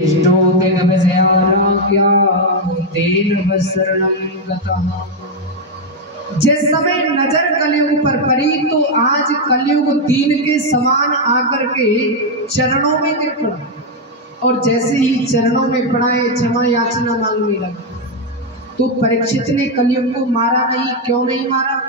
जिस समय नजर कलयुग पर पड़ी तो आज कलयुग दीन के समान आकर के चरणों में गिर पड़ा, और जैसे ही चरणों में पड़ा है क्षमा याचना मांगने लगा। तो परीक्षित ने कलयुग को मारा नहीं। क्यों नहीं मारा?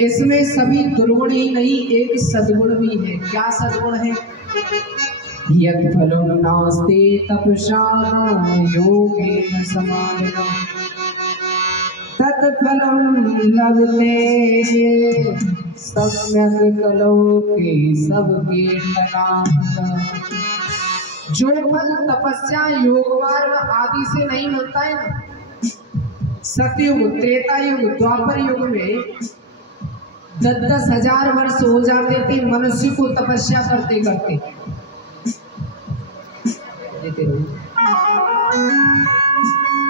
इसमें सभी दुर्गुण ही नहीं, एक सद्गुण भी है। क्या सद्गुण है? यत् फलं नास्ति तपसा योगेन समाधिना तत् फलं लभते सम्यक् कलौ केशव कीर्तनात्। जो फल तपस्या योग मार्ग आदि से नहीं मिलता है ना, सतयुग त्रेता युग द्वापर युग में 10-10 हजार वर्ष हो जाते थे मनुष्य को तपस्या करते करते।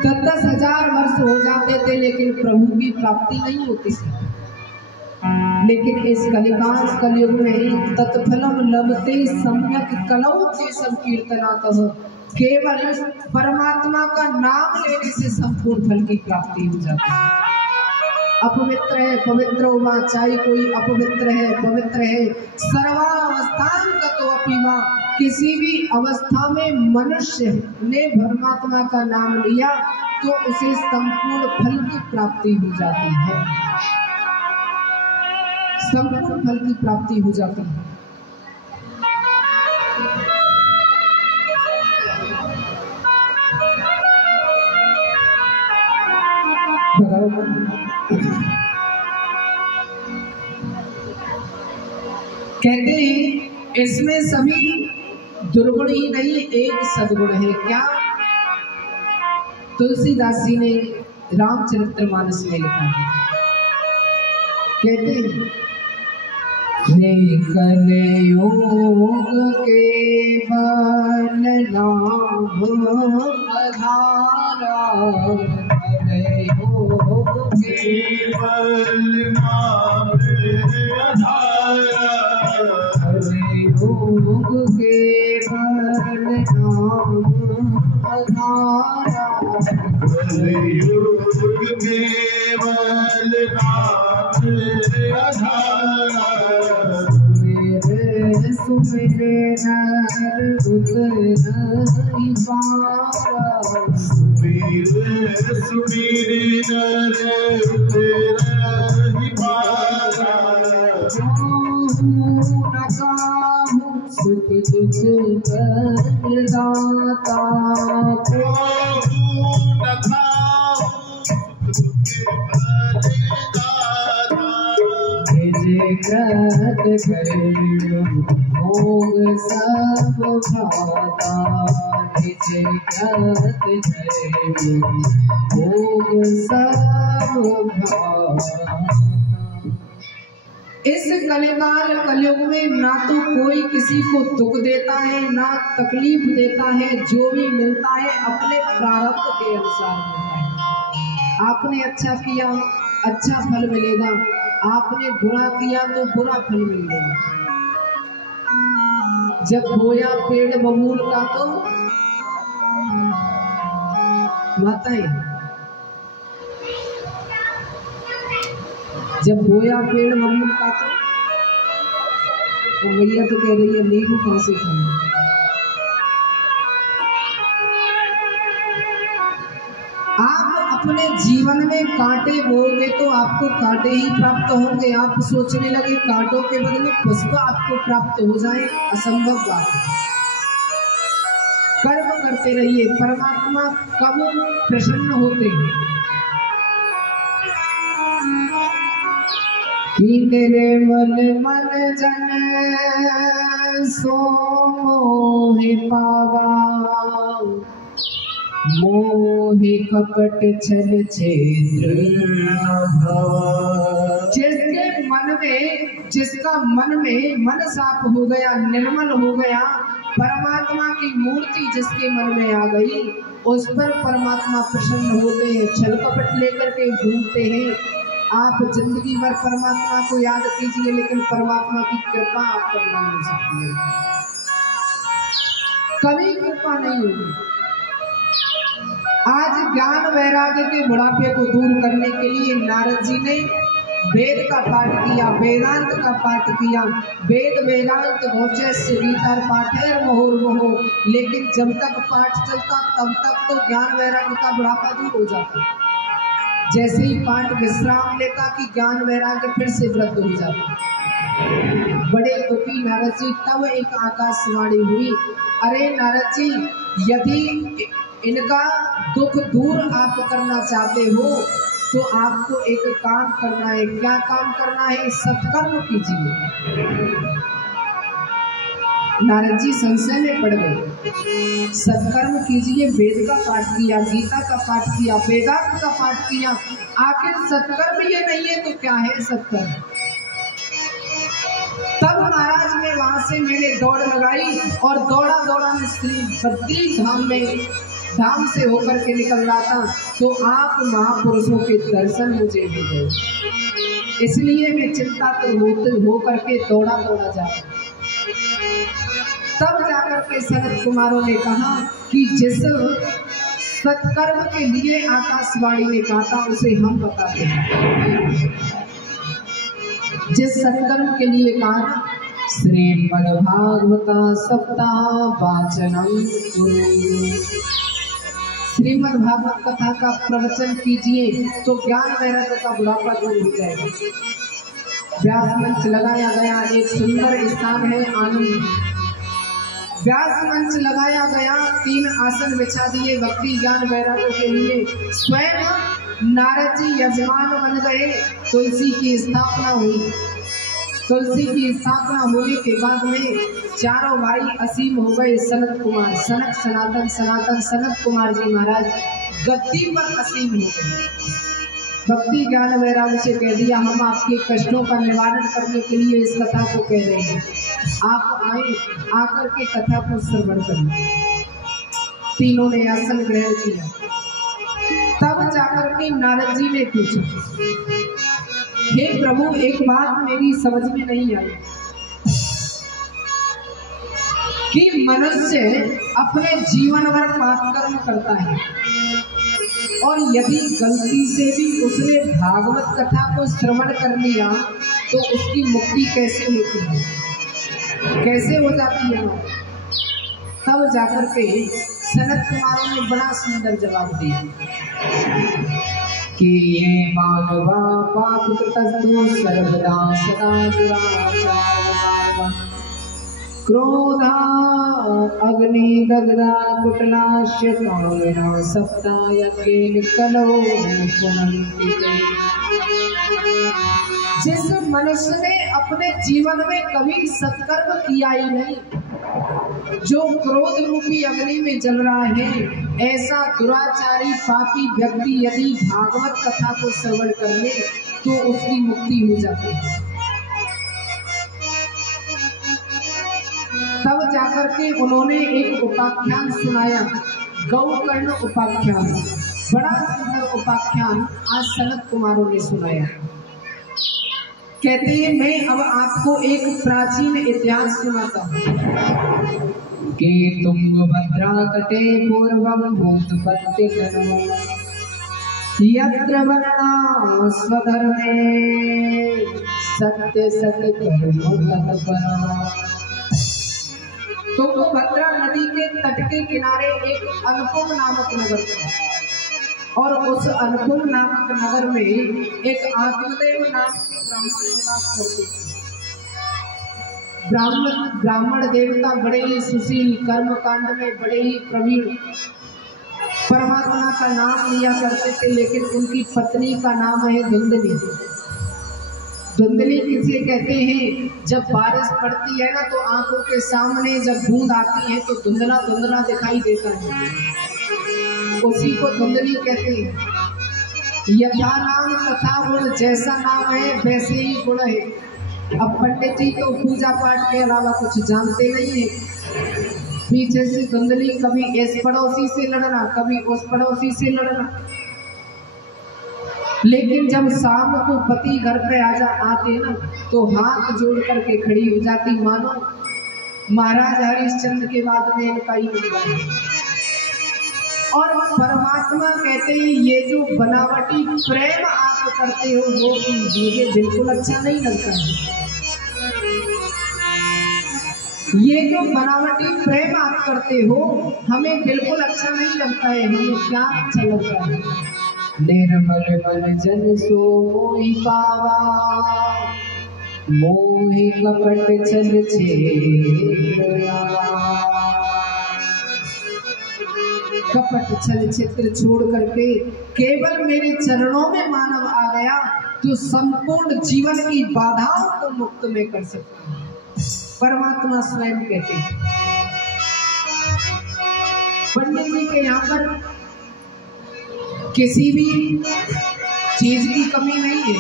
10-10 हजार वर्ष हो जाते थे लेकिन प्रभु की प्राप्ति नहीं होती थी। लेकिन इस कलिकाल कलयुग में तत्फलम लभते सम्यक कलौ केशव कीर्तनात्, केवल परमात्मा का नाम लेने से संपूर्ण फल की प्राप्ति हो जाती है। अपवित्र है पवित्र हुआ, चाहे कोई अपवित्र है पवित्र है, सर्वावस्थान गतो अपीवा, किसी भी अवस्था में मनुष्य ने परमात्मा का नाम लिया तो उसे संपूर्ण फल की प्राप्ति हो जाती है, संपूर्ण फल की प्राप्ति हो जाती है। कहते हैं इसमें सभी दुर्गुण ही नहीं, एक सद्गुण है। क्या? तुलसीदास जी ने रामचरितमानस में लिखा है। कहते हैं कलयुग के बल नाम आधारा, कलयुग के बल नाम आधारा, कलयुग के बल नाम आधारा, कलयुग के बल नाम आधारा, सुमिरे नर उतरहि पारा, सुमिरे नर उतरहि पारा, न काहू सुख दुख करदाता, न काहू जगत करियो भोग सब भाता, जगत करियो भोग सब भाता। इस कलिकाल कलयुग में ना तो कोई किसी को दुख देता है ना तकलीफ देता है, जो भी मिलता है अपने प्रारब्ध के अनुसार मिलता है। आपने अच्छा किया अच्छा फल मिलेगा, आपने बुरा किया तो बुरा फल मिलेगा। जब बोया पेड़ बबूल का तो माताएं, जब बोया पेड़ बबूल का तो भैया तो कह रही है नींबू कहां से खाएं। आप अपने जीवन में कांटे बोओगे तो आपको कांटे ही प्राप्त होंगे। आप सोचने लगे कांटों के बदले पुष्प आपको प्राप्त हो जाए, असंभव बात है। कर्म करते रहिए, परमात्मा कब प्रसन्न होते हैं कि निर्मल मन जन सो मोहि पावा, मोहि कपट छल छेद्र जिसके मन में, जिसका मन में मन साफ हो गया, निर्मल हो गया, परमात्मा की मूर्ति जिसके मन में आ गई, उस पर परमात्मा प्रसन्न होते हैं। छल कपट लेकर के घूमते हैं। आप जिंदगी भर परमात्मा को याद कीजिए, लेकिन परमात्मा की कृपा आप पर नहीं हो सकती है। कभी कृपा नहीं होगी। आज ज्ञान वैराग्य के बुढ़ापे को दूर करने के लिए नारद जी ने वेद का पाठ किया, वेदांत का पाठ किया। वेद वेदांत घोचस्य गीता पाठेर मुहुर्मुहु, लेकिन जब तक पाठ चलता तब तक तो ज्ञान वैराग्य का बुढ़ापा दूर हो जाता। जैसे ही पाठ विश्राम लेता कि ज्ञान वैराग्य फिर से वृद्ध हो जाता। बड़े दुखी नारद जी, तब एक आकाशवाणी हुई, अरे नारद जी, यदि इनका दुख दूर आप करना चाहते हो तो आपको एक काम करना है। क्या काम करना है? सत्कर्म कीजिए। नारद जी संशय में पड़ गए। सत्कर्म कीजिए, वेद का पाठ किया, गीता का पाठ किया, वेदांत का पाठ किया, आखिर सत्कर्म ये नहीं है तो क्या है सत्कर्म? तब महाराज में वहां से मैंने दौड़ लगाई और दौड़ा दौड़ा मैं श्री बद्री धाम से होकर के निकल रहा था तो आप महापुरुषों के दर्शन मुझे मिल गए, इसलिए मैं चिंतातुर हो करके दौड़ा दौड़ा जाता। तब जाकर के सनत कुमारों ने कहा कि जिस सत्कर्म के लिए आकाशवाणी ने कहा था उसे हम बताते हैं। जिस सत्कर्म के लिए कहा, श्रीमद्भागवता सप्ताह वाचनम श्रीमद् भागवत कथा का प्रवचन कीजिए तो ज्ञान वैराग्य का बुढ़ापा दूर हो जाएगा। व्यास मंच लगाया गया, एक सुंदर स्थान है आनंद। व्यास मंच लगाया गया, 3 आसन बिछा दिए भक्ति ज्ञान वैराग्य के लिए। स्वयं नारद जी यजमान बन गए। तुलसी की स्थापना हुई। तुलसी की स्थापना होने के बाद में चारों भाई असीम हो गए। सनत कुमार, सनत सनातन सनातन सनत कुमार जी महाराज गद्दी पर असीम हो गए। भक्ति ज्ञान वैराग्य से कह दिया, हम आपके कष्टों का निवारण करने के लिए इस कथा को कह रहे हैं, आप आए, आकर के कथा को श्रवण करें। तीनों ने आसन ग्रहण किया। तब जाकर के नारद जी ने पूछा, हे प्रभु, एक बात मेरी समझ में नहीं आई कि मनुष्य अपने जीवन भर पाप कर्म करता है और यदि गलती से भी उसने भागवत कथा को श्रवण कर लिया तो उसकी मुक्ति कैसे होती है, कैसे हो जाती है? तब जाकर के सनत कुमारों ने बड़ा सुंदर जवाब दिया कि ये मानवा पाप कृतस्तु सर्वदा सदा दुराचार क्रोधा अग्नि दग्धा कुटलाश्य कामिना सप्ता यज्ञेन कलो पुनन्ति। जिस मनुष्य ने अपने जीवन में कभी सत्कर्म किया ही नहीं, जो क्रोध रूपी अग्नि में जल रहा है, ऐसा दुराचारी पापी व्यक्ति यदि भागवत कथा को श्रवण कर ले तो उसकी मुक्ति हो जाती है। तब जाकर के उन्होंने एक उपाख्यान सुनाया, गौकर्ण उपाख्यान। बड़ा सुंदर उपाख्यान आज सनत कुमारों ने सुनाया। कहते हैं, मैं अब आपको एक प्राचीन इतिहास सुनाता हूँ कि तुंगभद्रा तटे पूर्वं भूतपत्ति यत्र वर्णा स्वधर्मे सत्य सत्य कर्म तत्परा। तुंगभद्रा नदी के तट के किनारे एक अनुपम नामक नगर था और उस अनुपम नामक नगर में एक आत्मदेव नाम के ब्राह्मण निवास करते थे। ब्राह्मण देवता बड़े ही सुशील, कर्म कांड में बड़े ही प्रवीण, परमात्मा का नाम लिया करते थे, लेकिन उनकी पत्नी का नाम है धुंधली। धुंधली किसे कहते हैं? जब बारिश पड़ती है ना तो आंखों के सामने जब बूंद आती है तो धुंधला धुंधला दिखाई देता है, उसी को धुंधली कहते हैं। यथा नाम तथा गुण, जैसा नाम है वैसे ही गुण है। अब पंडित जी तो पूजा पाठ के अलावा कुछ जानते नहीं है। पीछे से धुंधली कभी इस पड़ोसी से लड़ना, कभी उस पड़ोसी से लड़ना, लेकिन जब शाम को पति घर पे आते ना तो हाथ जोड़ करके खड़ी हो जाती, मानो महाराज हरिश्चंद्र के बाद में इनका ही हुआ है। और परमात्मा कहते हैं ये जो बनावटी प्रेम आप करते हो वो मुझे बिल्कुल अच्छा नहीं लगता है। ये जो बनावटी प्रेम आप करते हो हमें बिल्कुल अच्छा नहीं लगता है। हमें क्या अच्छा लगता है? निर्मल मन जन सो मोहि पावा, मोहि कपट छल छेड़ा। कपट छल छित्र छोड़ करके केवल मेरे चरणों में मानव आ गया तो संपूर्ण जीवन की बाधाओं को मुक्त में कर सकता है। परमात्मा स्वयं कहते हैं। पंडित जी के यहाँ पर किसी भी चीज की कमी नहीं है।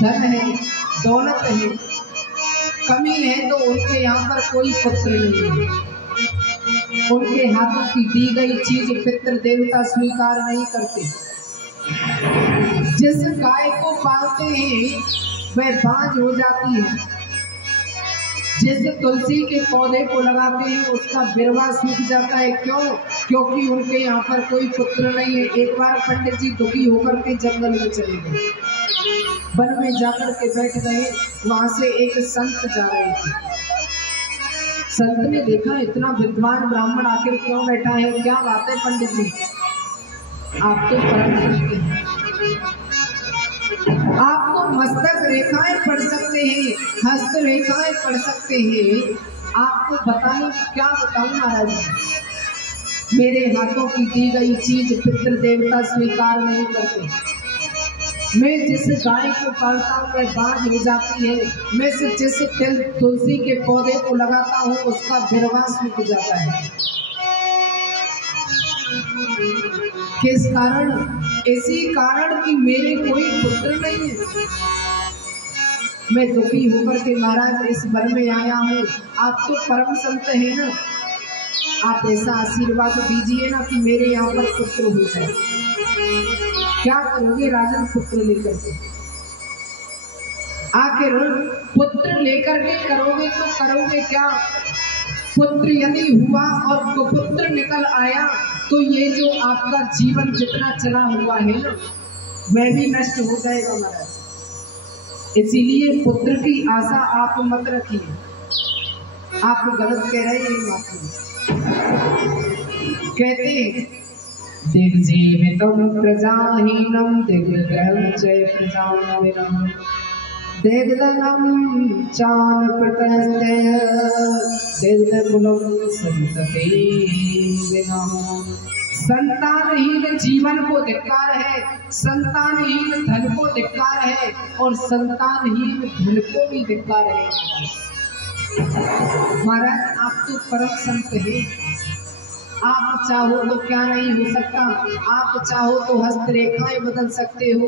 धन है, दौलत है, कमी है तो उनके यहाँ पर कोई पुत्र नहीं है। उनके हाथों की दी गई चीज पितृ देवता स्वीकार नहीं करते। जिस गाय को पालते हैं वह बांझ हो जाती है। जिस तुलसी के पौधे को लगाते हैं उसका बिरवा सूख जाता है। क्यों? क्योंकि उनके यहाँ पर कोई पुत्र नहीं है। एक बार पंडित जी दुखी होकर के जंगल में चले गए, वन में जाकर के बैठ गए। वहां से एक संत जा रहे थे। संत ने देखा इतना विद्वान ब्राह्मण आखिर क्यों बैठा है, क्या बात है पंडित जी? आप तो परम संत हैं, आप तो मस्तक रेखाएं पढ़ सकते हैं, हस्त रेखाएं पढ़ सकते हैं। आपको बताऊं क्या बताऊं महाराज, मेरे हाथों की दी गई चीज पितृ देवता स्वीकार नहीं करते। मैं जिस गाय को पालता हूँ वह बांझ हो जाती है। मैं जिस तुलसी के पौधे को लगाता हूँ उसका बिरवा सूख जाता है। किस कारण? इसी कारण कि मेरे कोई पुत्र नहीं है। मैं दुखी होकर के महाराज इस वन में आया हूँ। आप तो परम संत है ना, आप ऐसा आशीर्वाद दीजिए ना कि मेरे यहाँ पर पुत्र हो जाए। क्या करोगे राजन पुत्र लेकर के? आखिर पुत्र लेकर के करोगे तो करोगे क्या? पुत्र यदि हुआ और कुपुत्र निकल आया तो ये जो आपका जीवन जितना चला हुआ है ना वह भी नष्ट हो जाएगा महाराज। इसीलिए पुत्र की आशा आप मत रखिए। आप गलत कह रहे हैं बात। कहते हैं दिग्जीवितम प्रजाहीनम दिग्ग्रहं च प्रजानविनम दिग्धनम चान प्रतस्ते दिग्धकुलम संतते विनम। संतानहीन जीवन को धिक्कार है, संतानहीन धन को धिक्कार है और संतानहीन धन को भी धिक्कार है। महाराज आप तो परम संत हैं। आप चाहो तो क्या नहीं हो सकता, आप चाहो तो हस्तरेखाएं बदल सकते हो।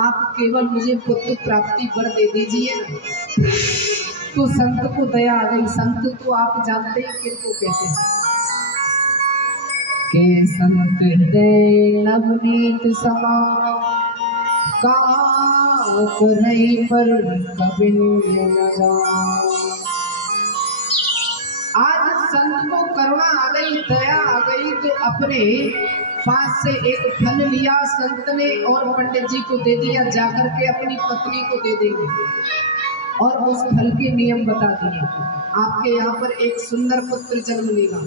आप केवल मुझे पुत्र प्राप्ति वर दे दीजिए ना तो संत को दया आ गई। संत तो आप जानते हैं किनको कहते हैं के संत हृदय नवनीत समान काक रही पर कभी न जान। आज संत को करुणा आ गई, दया आ गई तो अपने पास से एक फल लिया संत ने और पंडित जी को दे दिया, जाकर के अपनी पत्नी को दे देंगे और उस फल के नियम बता दिए। आपके यहाँ पर एक सुंदर पुत्र जन्म लेगा।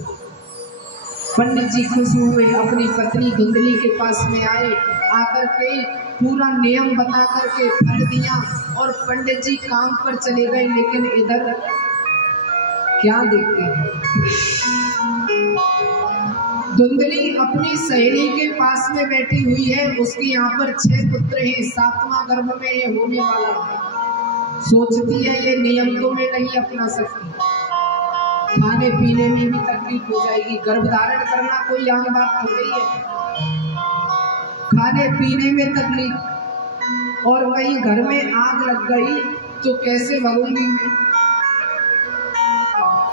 पंडित जी खुश हुए, अपनी पत्नी धुंधली के पास में आए, आकर के पूरा नियम बता करके फल दिया और पंडित जी काम पर चले गए। लेकिन इधर क्या देखते हैं, धुंधली अपनी सहेली के पास में बैठी हुई है। उसके यहाँ पर 6 पुत्र हैं, 7वां गर्भ में ये होने वाला है। सोचती है ये नियम तो मैं नहीं अपना सकती, खाने पीने में भी तकलीफ हो जाएगी। गर्भ धारण करना कोई आम बात हो गई है, खाने पीने में तकलीफ और कहीं घर में आग लग गई तो कैसे भरूंगी मैं।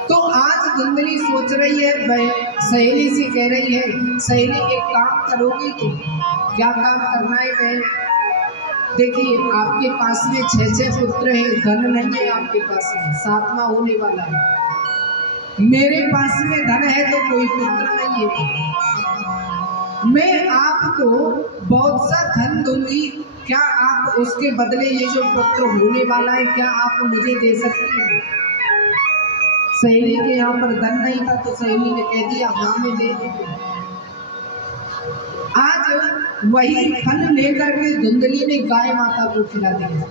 तो आज धुंधली सोच रही है, सहेली से कह रही है, सहेली एक काम करोगी तो? क्या काम करना है बहन? देखिए आपके पास में 6 पुत्र हैं, धन नहीं है आपके पास में, 7वां होने वाला है। मेरे पास में धन है तो कोई पुत्र नहीं है, मैं आपको बहुत सा धन दूंगी, क्या आप उसके बदले ये जो पुत्र होने वाला है क्या आप मुझे दे सकते हैं? सहेली के यहाँ पर धन नहीं था तो सहेली ने कह दिया हाँ मैं दे दूंगी। आज वही फल लेकर के धुंधली ने गाय माता को खिला दिया।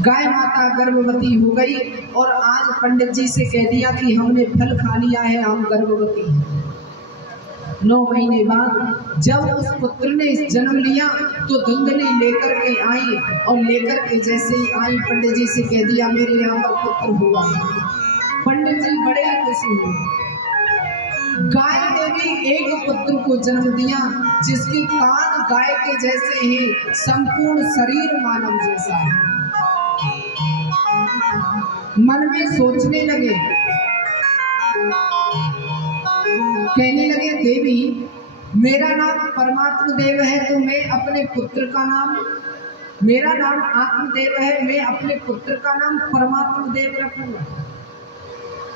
गाय माता गर्भवती हो गई और आज पंडित जी से कह दिया कि हमने फल खा लिया है, हम गर्भवती हैं। 9 महीने बाद जब उस पुत्र ने जन्म लिया तो धुंधली लेकर के आई और लेकर के जैसे ही आई पंडित जी से कह दिया मेरे यहाँ पर पुत्र हुआ। पंडित जी बड़े खुशी हुए। गाय ने भी एक पुत्र को जन्म दिया जिसके कान गाय के जैसे हैं, संपूर्ण शरीर मानव जैसा है। मन में सोचने लगे, कहने लगे देवी मेरा नाम परमात्मा देव है तो मैं अपने पुत्र का नाम, मेरा नाम आत्मदेव है, मैं अपने पुत्र का नाम परमात्मा देव रखूंगा।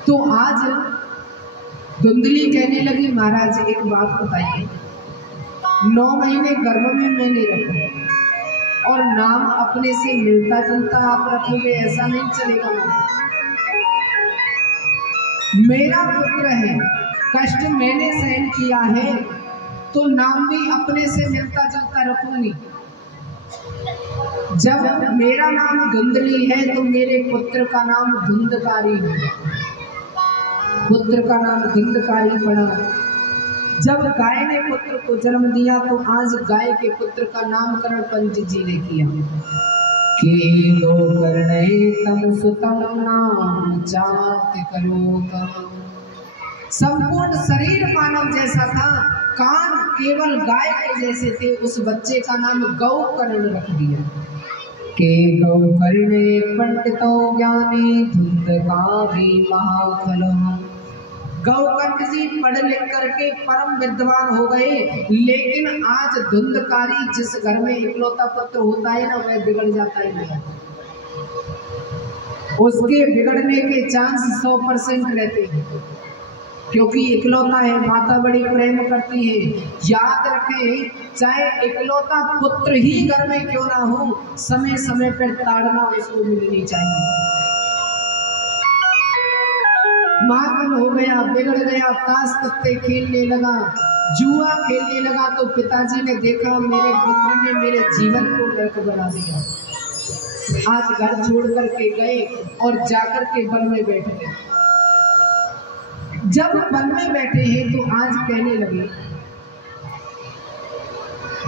तो आज धुंधली कहने लगी महाराज एक बात बताइए, 9 महीने गर्भ में मैंने रखा और नाम अपने से मिलता जुलता आप रखोगे, ऐसा नहीं चलेगा। मेरा पुत्र है, कष्ट मैंने सहन किया है तो नाम भी अपने से मिलता जुलता रखूंगी। जब मेरा नाम धुंधली है तो मेरे पुत्र का नाम धुंधकारी है, पुत्र का नाम धुंधकारी पड़ा। जब गाय ने पुत्र को जन्म दिया तो आज गाय के पुत्र का नामकरण पंडित जी ने किया कि गोकर्णे तम सुतम नाम जात करो। संपूर्ण शरीर मानव जैसा था, कान केवल गाय के जैसे थे, उस बच्चे का नाम गौकर्ण रख दिया के गौकर्णे पंडितो ज्ञानी धुंधकारी महाखलो। गौकर्ण जी पढ़ लिख करके परम विद्वान हो गए, लेकिन आज धुंधकारी जिस घर में इकलौता पुत्र होता है ना वह बिगड़ जाता है, उसके बिगड़ने के चांस 100% रहते हैं, क्योंकि इकलौता है, माता बड़ी प्रेम करती है। याद रखें चाहे इकलौता पुत्र ही घर में क्यों ना हो, समय समय पर ताड़ना उसको मिलनी चाहिए। मातम हो गया, बिगड़ गया, ताश पत्ते खेलने लगा, जुआ खेलने लगा तो पिताजी ने देखा मेरे पुत्र ने मेरे जीवन को नरक बना दिया। आज घर छोड़ करके गए और जाकर के वन में बैठ गए। जब वन में बैठे हैं तो आज कहने लगे